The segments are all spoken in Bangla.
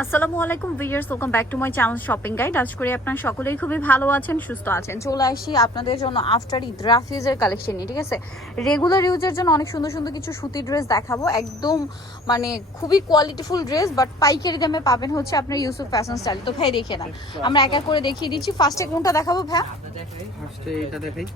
আসসালামু আলাইকুম viewers, welcome back to my channel shopping guide. আজ করে আপনারা সকলেই খুবই ভালো আছেন, সুস্থ আছেন। চলে আসি আপনাদের জন্য আফটার ঈদ রাফিউজের কালেকশন নিয়ে, ঠিক আছে। রেগুলার ইউজের জন্য অনেক সুন্দর সুন্দর কিছু সুতির ড্রেস দেখাবো, একদম মানে খুবই কোয়ালিটিফুল ড্রেস, বাট পাইকারি দামে পাবেন হচ্ছে আপনার ইউসুফ ফ্যাশন স্টাইল। তো ভাই দেখে না, আমরা এক এক করে দেখিয়ে দিচ্ছি। ফার্স্টে কোনটা দেখাবো ভাই?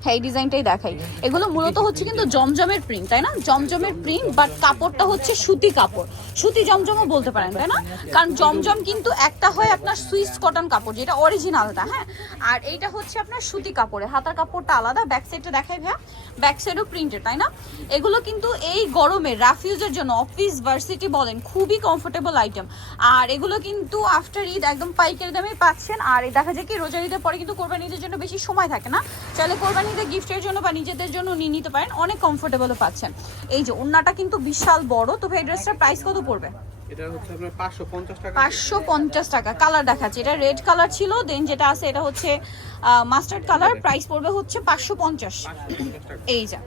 হ্যাঁ, এই ডিজাইনটাই দেখাই। এগুলো মূলত হচ্ছে কিন্তু জমজমের প্রিন্ট, তাই না? জমজমের প্রিন্ট, বাট কাপড়টা হচ্ছে সুতি কাপড়, সুতি জমজমও বলতে পারেন, তাই না? কারণ জমজম কিন্তু একটা হয় আপনার সুইস কটন কাপড়, যেটা অরিজিনালটা, হ্যাঁ, আর এইটা হচ্ছে আপনার সুতি কাপড়ে। হাতার কাপড়টা আলাদা। ব্যাক সাইডটা দেখাই ভাইয়া, ব্যাক সাইডও প্রিন্টেড, তাই না? এগুলো কিন্তু এই গরমে রাফিউজের জন্য, অফিস ভার্সিটি বলেন, খুবই কমফোর্টেবল আইটেম। আর এগুলো কিন্তু আফটার ঈদ একদম পাইকারি দামে পাচ্ছেন। আর দেখা যায় কি রোজার ঈদের পরে কিন্তু কোরবানি ঈদের জন্য বেশি সময় থাকে না, চাইলে কোরবানি ঈদের গিফটের জন্য বা নিজেদের জন্য নিয়ে নিতে পারেন, অনেক কমফোর্টেবলও পাচ্ছেন। এই যে ওড়নাটা কিন্তু বিশাল বড়। তো ভাই ড্রেসটার প্রাইস কত পড়বে? এটা হচ্ছে আপনার 550 টাকা। 550 টাকা। কালার দেখাচ্ছি, এটা রেড কালার ছিল, দেন যেটা আছে এটা হচ্ছে মাস্টার্ড কালার। প্রাইস পড়বে হচ্ছে 550। এই যে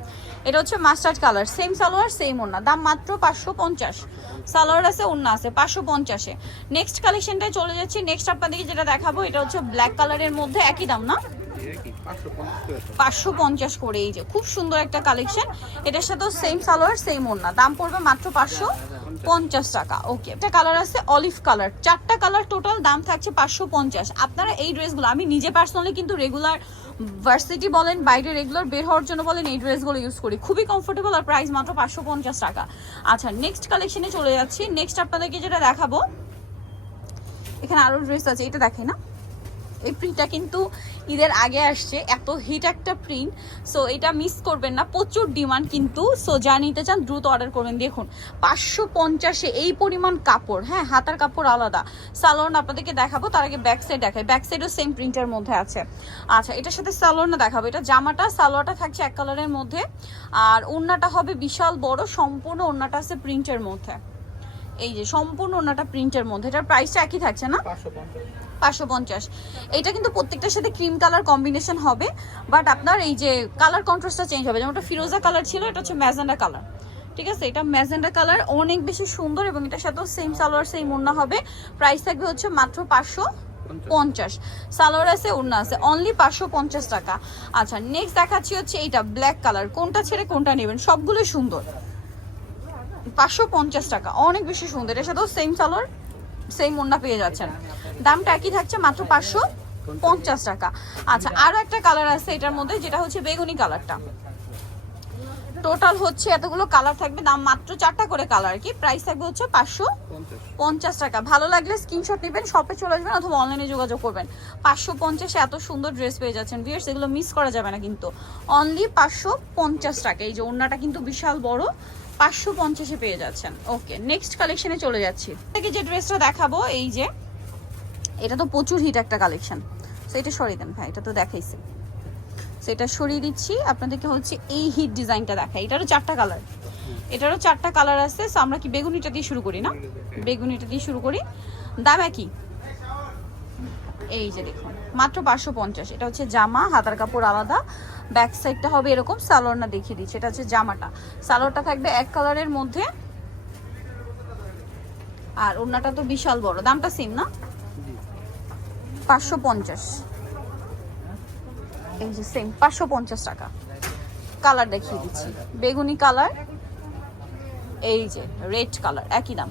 এটা হচ্ছে mustard colour, same salwar same ওড়না, দাম মাত্র 550। সালোয়ার আছে, ওড়না আছে 550-এ। নেক্সট কালেকশনটায় চলে যাচ্ছি। নেক্সট আপনাদেরকে যেটা দেখাবো এটা হচ্ছে ব্ল্যাক কালারের মধ্যে, একই দাম না? 550 করে। এই যে খুব সুন্দর একটা কালেকশন, এটার সাথেও সেম সালোয়ার সেম ওড়না, দাম পড়বে মাত্র 550 টাকা। ওকে, একটা কালার আছে অলিভ কালার, 4টা কালার টোটাল, দাম থাকছে 550। আপনারা এই ড্রেসগুলো, আমি নিজে পার্সোনালি কিন্তু রেগুলার ভার্সিটি বলেন, বাইরে রেগুলার বের হওয়ার জন্য বলেন, এই ড্রেসগুলো ইউজ করি, খুবই কমফোর্টেবল, আর প্রাইস মাত্র 550 টাকা। আচ্ছা, নেক্সট কালেকশনে চলে যাচ্ছি। নেক্সট আপনাদেরকে যেটা দেখাবো, এখানে আরো ড্রেস আছে, এটা দেখে না? এই প্রিন্টটা কিন্তু ঈদের আগে আসছে, এত হিট একটা প্রিন্ট, সো এটা মিস করবেন না, প্রচুর ডিমান্ড কিন্তু। সো যা নিতে চান দ্রুত অর্ডার করবেন। দেখুন 550-এ এই পরিমাণ কাপড়, হ্যাঁ, হাতার কাপড় আলাদা। সালোয়ার আপনাদেরকে দেখাবো, তার আগে ব্যাক সাইড দেখাই। ব্যাক সাইডও সেম প্রিন্টের মধ্যে আছে। আচ্ছা, এটার সাথে সালোয়ার না দেখাবো। এটা জামাটা, সালোয়ারটা থাকছে এক কালারের মধ্যে, আর ওড়নাটা হবে বিশাল বড়, সম্পূর্ণ ওড়নাটা আছে প্রিন্টের মধ্যে। এই যে সম্পূর্ণ ওড়নাটা প্রিন্টের মধ্যে। এটার প্রাইসটা একই থাকছে না? 550। এটা কিন্তু প্রত্যেকটার সাথে ক্রিম কালার কম্বিনেশন হবে, বাট আপনার এই যে কালার কন্ট্রাস্টটা চেঞ্জ হবে। যেমন ওটা ফিরোজা কালার ছিল, এটা হচ্ছে ম্যাজেন্ডা কালার, ঠিক আছে? এটা ম্যাজেন্ডা কালার, অনেক বেশি সুন্দর, এবং এটার সাথেও সেম সালোয়ার সেম ওড়না হবে। প্রাইস থাকবে হচ্ছে মাত্র 550। সালোয়ার আছে, ওড়না আছে, অনলি 550 টাকা। আচ্ছা, নেক্সট দেখাচ্ছি হচ্ছে এইটা ব্ল্যাক কালার। কোনটা ছেড়ে কোনটা নেবেন, সবগুলোই সুন্দর। 550 টাকা, অনেক বেশি সুন্দর। এর সাথেও সেম সালোয়ার সেম ওড়না পেয়ে যাচ্ছেন, দামটা একই থাকছে মাত্র 550 টাকা। আচ্ছা, আরো একটা কালার আছে এটার মধ্যে, যেটা হচ্ছে বেগুনি কালারটা। টোটাল হচ্ছে এতগুলো কালার থাকবে, দাম মাত্র 4টা করে কালার, কি প্রাইস থাকবে হচ্ছে 550 টাকা। ভালো লাগলে স্ক্রিনশট নেবেন, শপে চলে আসবেন অথবা অনলাইনে যোগাযোগ করবেন। 550-এ এত সুন্দর ড্রেস পেয়ে যাচ্ছেন ভিউয়ার্স, এগুলো মিস করা যাবে না কিন্তু। অনলি 550 টাকা। এই যে ওড়নাটা কিন্তু বিশাল বড়, 550-এ পেয়ে যাচ্ছেন। ওকে, নেক্সট কালেকশনে চলে যাচ্ছি। থেকে যে ড্রেসটা দেখাবো, এই যে এটা তো প্রচুর হিট একটা কালেকশন, সো এটা সরিয়ে দেন ভাই, এটা তো দেখাইছি, সেটা সরিয়ে দিচ্ছি। আপনাদেরকে হচ্ছে এই হিট ডিজাইনটা দেখাই। এটারও 4টা কালার, এটারও 4টা কালার আছে। সো আমরা কি বেগুনিটা দিয়ে শুরু করি না? বেগুনিটা দিয়ে শুরু করি, দাম একই। এই যে দেখুন মাত্র 550। এটা হচ্ছে জামা, হাতার কাপড় আলাদা, ব্যাক সাইডটা হবে এরকম। সালোয়ার না দেখিয়ে দিচ্ছি, এটা হচ্ছে জামাটা, সালোয়ারটা থাকবে এক কালারের মধ্যে, আর ওড়নাটা তো বিশাল বড়। দামটা সেম না? 550। এই যে সেম 550 টাকা। কালার দেখিয়ে দিচ্ছি, বেগুনি কালার, এই যে রেড কালার, একই দাম,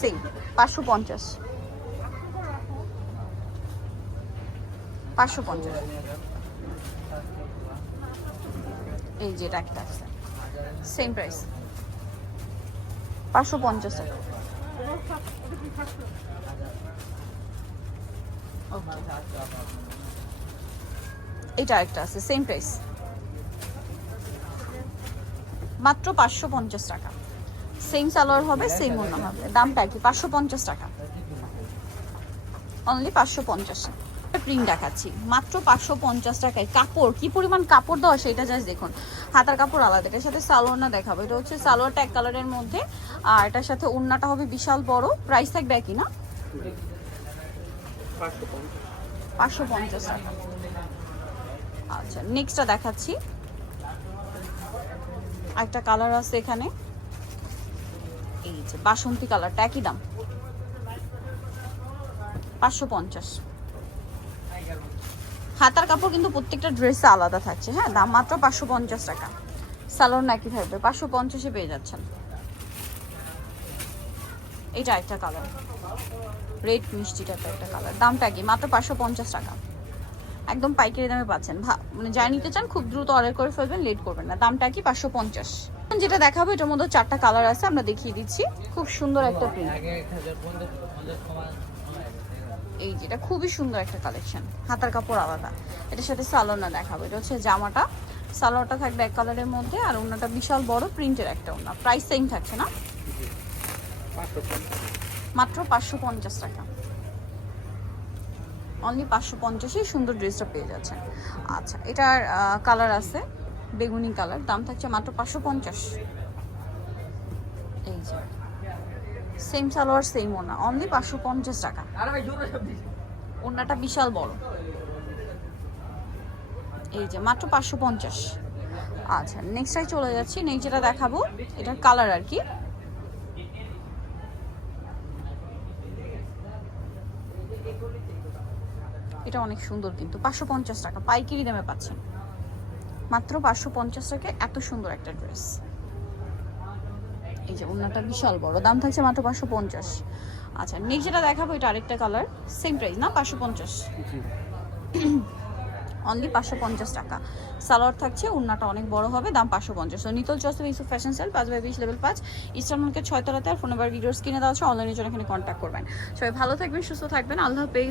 সেম 550। 550। এই যে এটা একটা আছে, সেম প্রাইস 550 টাকা। ওকে, এটা একটা আছে, সেম প্রাইস মাত্র 550 টাকা। সেম সালোয়ার হবে, সেম ওড়না হবে, দামটা কি 550 টাকা, অনলি 550। প্রিন্ট দেখাচ্ছি মাত্র 550 টাকায়। কাপড় কি পরিমাণ কাপড় দেওয়া সেটা জাস্ট দেখুন। হাতার কাপড় আলাদা, এটার সাথে সালোয়ার না দেখাবো। এটা হচ্ছে সালোয়ারটা এক কালারের মধ্যে, আর এটার সাথে ওড়নাটা হবে বিশাল বড়। প্রাইস থাকবে একই না? 550 টাকা। আচ্ছা, নেক্সটটা দেখাচ্ছি। একটা কালার আছে এখানে, এই যে বাসন্তী কালারটা, একই দাম 550। হাতার কাপড় কিন্তু প্রত্যেকটা ড্রেসে আলাদা থাকছে, হ্যাঁ। দাম মাত্র 550 টাকা। সালোয়ার নাকি থাকবে 550-এ পেয়ে যাচ্ছেন। এটা একটা কালার, রেড মিষ্টি টাইপের একটা কালার। দামটা কি? মাত্র 550 টাকা। একদম পাইকারি দামে পাচ্ছেন। মানে যাই নিতে চান খুব দ্রুত অর্ডার করে ফেলবেন, লেট করবেন না। দামটা কি? 550। যেটা দেখাবো এটার মধ্যে 4টা কালার আছে, আমরা দেখিয়ে দিচ্ছি। খুব সুন্দর একটা প্রিন্ট, এই যেটা খুবই সুন্দর একটা কালেকশন। হাতার কাপড় আলাদা, এটার সাথে সালোয়ার দেখাবো। এটা হচ্ছে জামাটা, সালোয়ারটা থাকবে এক কালারের মধ্যে, আর ওনাটা বিশাল বড় প্রিন্টের একটা ওনা। প্রাইস সেম থাকছে না? মাত্র 550 টাকা। অনলি 550-এই সুন্দর ড্রেসটা পেয়ে যাচ্ছেন। আচ্ছা, এটার কালার আছে বেগুনি কালার, দাম থাকছে মাত্র 550। এই যে সেম সালোয়ার সেম ওনা, অনলি 550 টাকা। ওনাটা বিশাল বড়, এই যে মাত্র 550। আচ্ছা, নেক্সটটাই চলে যাচ্ছি। নেক্সট যেটা দেখাবো এটার কালার আর কি, এটা অনেক সুন্দর কিন্তু 550 টাকা পাইকারি দামে পাচ্ছেন। মাত্র 550 টাকায় এত সুন্দর একটা ড্রেস। এই যে ওনাটা বিশাল বড়, দাম থাকছে মাত্র 550। আচ্ছা, নেক্সট যেটা দেখাবো এটা আরেকটা কালার, সেম প্রাইস না? 550, অনলি 550 টাকা। সালোয়ার থাকছে, ওন্নাটা অনেক বড় হবে, দাম 550। সো নিতল Jasim Yusuf fashion sale 5/20 level 5 eastern market 6 তলাতে। আর ফোন নাম্বার ভিডিওস কিনে দেওয়া আছে, অনলাইনে জন্য এখানে কন্ট্যাক্ট করবেন। সবাই ভালো থাকবেন, সুস্থ থাকবেন, আল্লাহ হাফেজ।